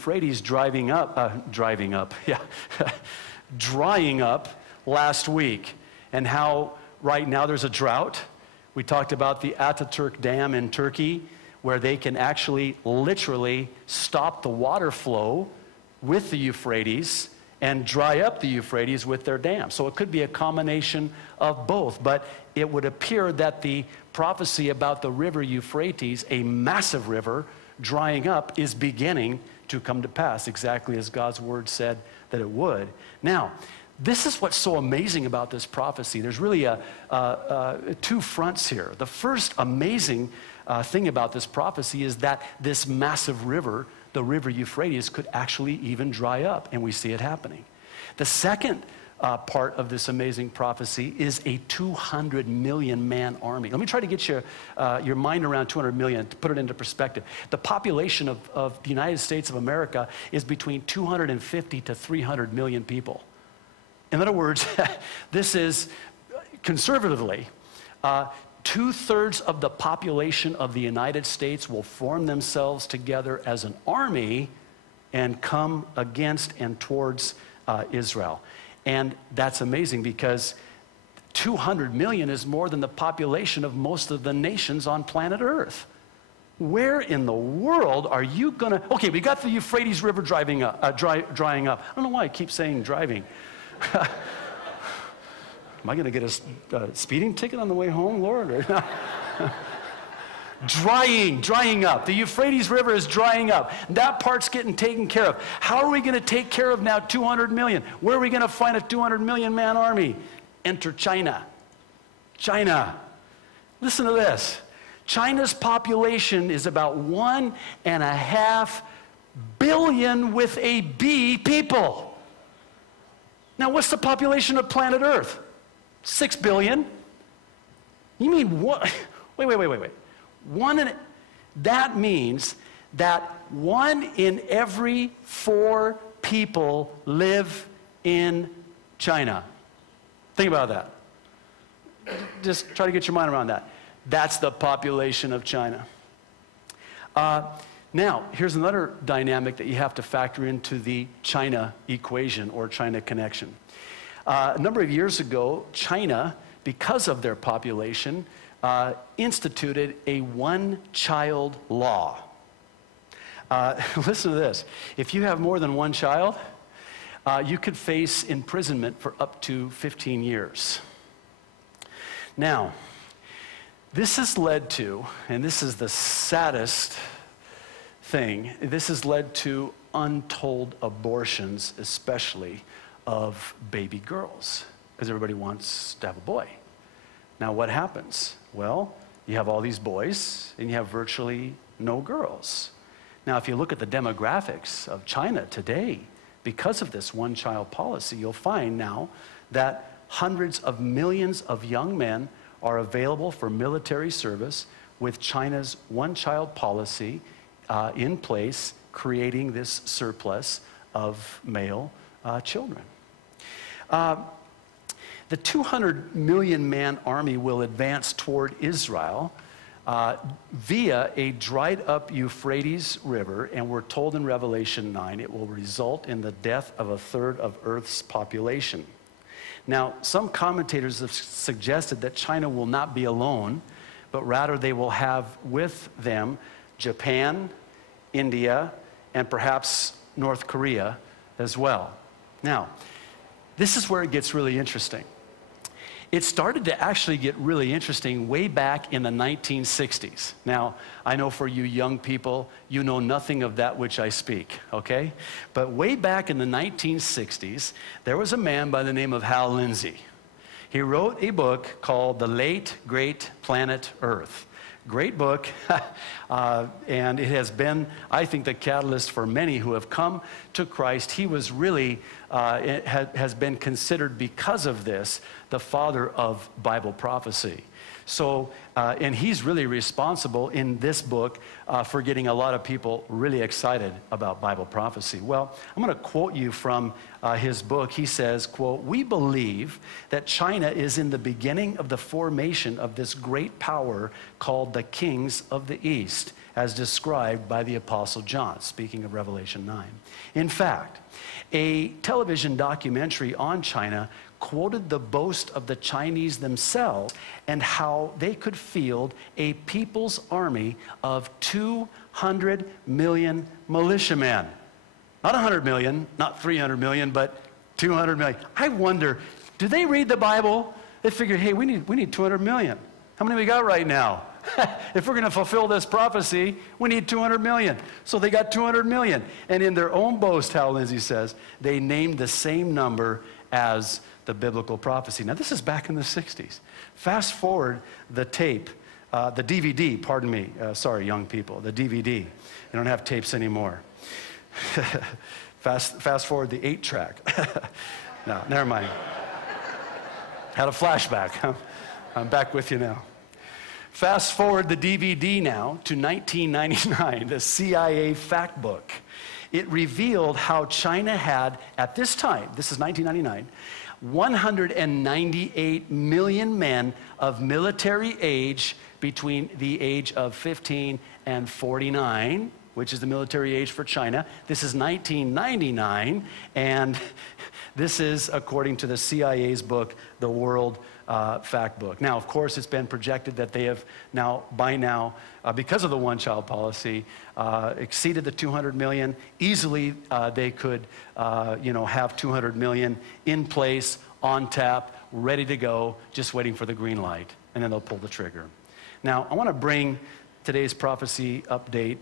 Euphrates drying up last week, and how right now there's a drought. We talked about the Ataturk Dam in Turkey, where they can actually literally stop the water flow with the Euphrates and dry up the Euphrates with their dam. So it could be a combination of both, but it would appear that the prophecy about the river Euphrates, a massive river, drying up is beginning to come to pass, exactly as God's word said that it would. Now, this is what's so amazing about this prophecy. There's really two fronts here. The first amazing thing about this prophecy is that this massive river, the river Euphrates, could actually even dry up, and we see it happening. The second part of this amazing prophecy is a 200 million man army. Let me try to get your mind around 200 million to put it into perspective. The population of the United States of America is between 250 to 300 million people. In other words, this is conservatively, 2/3 of the population of the United States will form themselves together as an army and come against and towards Israel. And that's amazing because 200 million is more than the population of most of the nations on planet Earth. Where in the world are you gonna... Okay, we got the Euphrates River drying up. I don't know why I keep saying driving. Am I going to get a speeding ticket on the way home, Lord? Drying up. The Euphrates River is drying up. That part's getting taken care of. How are we going to take care of now 200 million? Where are we going to find a 200 million man army? Enter China. China. Listen to this. China's population is about 1.5 billion with a B people. Now, what's the population of planet Earth? 6 billion. You mean what? Wait. That means that 1 in every 4 people live in China. Think about that. Just try to get your mind around that. That's the population of China. Now, here's another dynamic that you have to factor into the China equation or China connection. A number of years ago, China, because of their population, instituted a one-child law. Listen to this. If you have more than one child, you could face imprisonment for up to 15 years. Now, this has led to, and this is the saddest thing, this has led to untold abortions, especially of baby girls, because everybody wants to have a boy. Now what happens? Well, you have all these boys and you have virtually no girls. Now if you look at the demographics of China today, because of this one-child policy, you'll find now that hundreds of millions of young men are available for military service with China's one-child policy in place, creating this surplus of male children. The 200 million man army will advance toward Israel via a dried up Euphrates River, and we're told in Revelation 9 it will result in the death of 1/3 of Earth's population. Now, some commentators have suggested that China will not be alone, but rather they will have with them Japan, India, and perhaps North Korea as well. Now, this is where it gets really interesting. It started to actually get really interesting way back in the 1960s. Now, I know for you young people, you know nothing of that which I speak, okay? But way back in the 1960s, there was a man by the name of Hal Lindsey. He wrote a book called The Late Great Planet Earth. Great book, and it has been, I think, the catalyst for many who have come to Christ. He was really, has been considered, because of this, the father of Bible prophecy. So, and he's really responsible in this book for getting a lot of people really excited about Bible prophecy. Well, I'm going to quote you from his book. He says, quote, "We believe that China is in the beginning of the formation of this great power called the Kings of the East. as described by the Apostle John, speaking of Revelation 9. In fact, a television documentary on China quoted the boast of the Chinese themselves and how they could field a people's army of 200 million militiamen. Not 100 million, not 300 million, but 200 million. I wonder, do they read the Bible? They figure, hey, we need 200 million. How many we got right now? If we're going to fulfill this prophecy, we need 200 million. So they got 200 million. And in their own boast, Hal Lindsey says, they named the same number as the biblical prophecy. Now, this is back in the 60s. Fast forward the tape, the DVD, pardon me. Sorry, young people, the DVD. They don't have tapes anymore. Fast forward the 8-track. No, never mind. Had a flashback. I'm back with you now. Fast forward the DVD now to 1999, the CIA fact book. It revealed how China had, at this time, this is 1999, 198 million men of military age between the age of 15 and 49, which is the military age for China. This is 1999, and this is according to the CIA's book, The World Fact Book. Now, of course, it's been projected that they have by now, because of the one-child policy, exceeded the 200 million. Easily, they could, have 200 million in place, on tap, ready to go, just waiting for the green light, and then they'll pull the trigger. Now, I want to bring today's prophecy update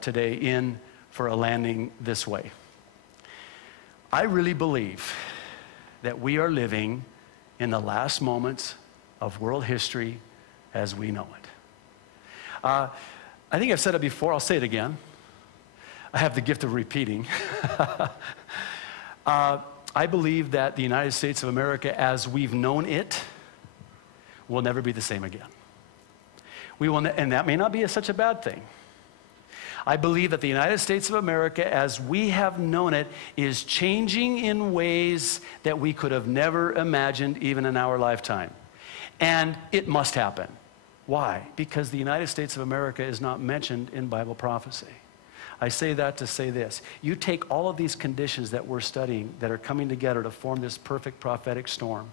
today in for a landing this way. I really believe that we are living in the last moments of world history as we know it. I think I've said it before, I'll say it again. I have the gift of repeating. I believe that the United States of America as we've known it will never be the same again. And that may not be such a bad thing. I believe that the United States of America, as we have known it, is changing in ways that we could have never imagined even in our lifetime. And it must happen. Why? Because the United States of America is not mentioned in Bible prophecy. I say that to say this. You take all of these conditions that we're studying that are coming together to form this perfect prophetic storm.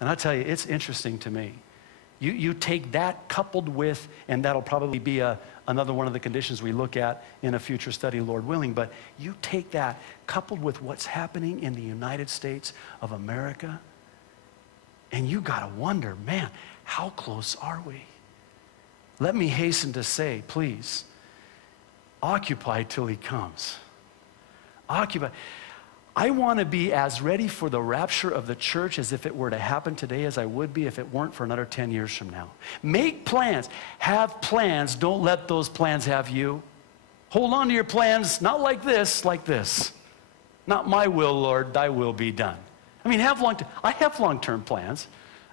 And I tell you, it's interesting to me. You take that coupled with, and that'll probably be another one of the conditions we look at in a future study, Lord willing, but you take that coupled with what's happening in the United States of America, and you gotta wonder, man, how close are we? Let me hasten to say, please, occupy till he comes. Occupy. I want to be as ready for the rapture of the church as if it were to happen today as I would be if it weren't for another 10 years from now. Make plans. Have plans. Don't let those plans have you. Hold on to your plans, not like this, like this. Not my will, Lord, thy will be done. I mean, I have long-term plans.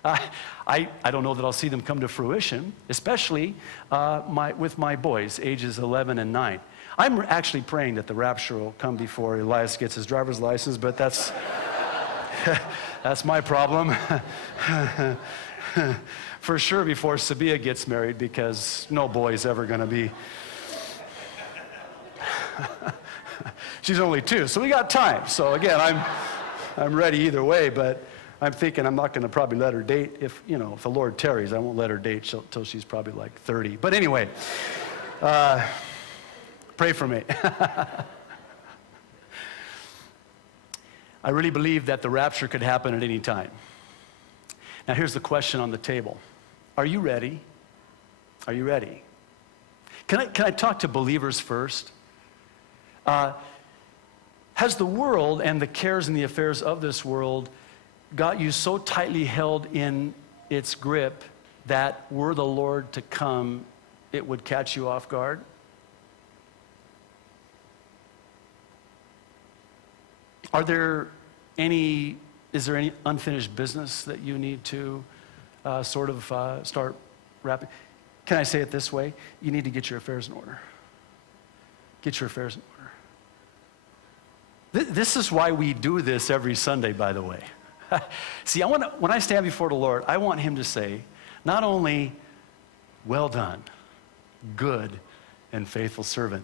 I don't know that I'll see them come to fruition, especially with my boys, ages 11 and 9. I'm actually praying that the rapture will come before Elias gets his driver's license, but that's my problem. For sure before Sabia gets married, because no boy is ever going to be. She's only 2, so we got time. So again, I'm ready either way, but I'm thinking I'm not going to probably let her date if the Lord tarries. I won't let her date till she's probably like 30. But anyway, pray for me. I really believe that the rapture could happen at any time. Now here's the question on the table. Are you ready? Are you ready? Can I talk to believers first? Has the world and the cares and the affairs of this world got you so tightly held in its grip that were the Lord to come, it would catch you off guard? Is there any unfinished business that you need to start wrapping? Can I say it this way? You need to get your affairs in order. Get your affairs in order. This is why we do this every Sunday, by the way. See, when I stand before the Lord, I want him to say, not only, well done, good and faithful servant.